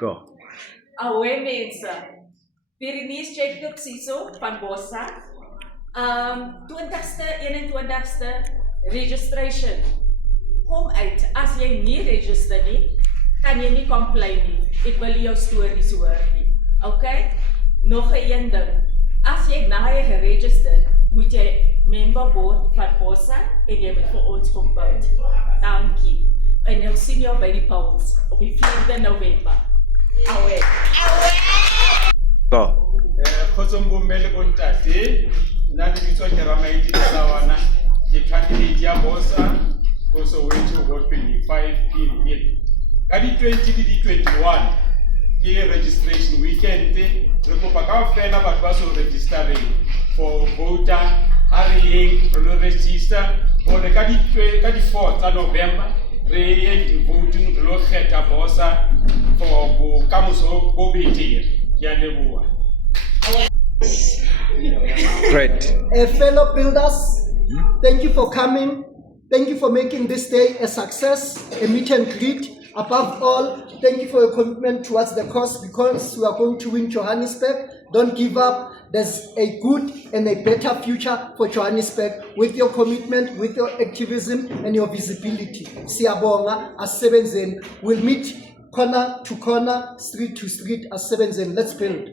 Go. Away mense. Berenice Jacobs hierso van Bossa. 20ste, 21ste registration. Kom uit. As jy nie register nie, kan jy nie complain nie. Ek wil jou stories hoor nie. Okay? Nog 'n ding. As jy na jy geregister, moet jy member word van Bossa en jy moet vir ons kom bid. Dankie. En ons sien jou by die polls op die 4de November. Away. Go. Khotsombo mmele bontate nna le bitso ke Ramaidi Sawana ke candidate ya Bossa go Soweto go 25 period ka di 20 le di 21 ke registration weekend re kopa kaofela batho ba so registering for voter hurrying re lo register gore ka di 4 tsa November re ye di voting re lo kgetha Bossa for go kamoso bo betere ya leboa. Great. Fellow builders, thank you for coming. Thank you for making this day a success, a meet and greet. Above all, thank you for your commitment towards the cause because we are going to win Johannesburg. Don't give up. There's a good and a better future for Johannesburg with your commitment, with your activism and your visibility. Siyabonga as-sebenzeni. We'll meet corner to corner, street to street as-sebenzeni. Let's build.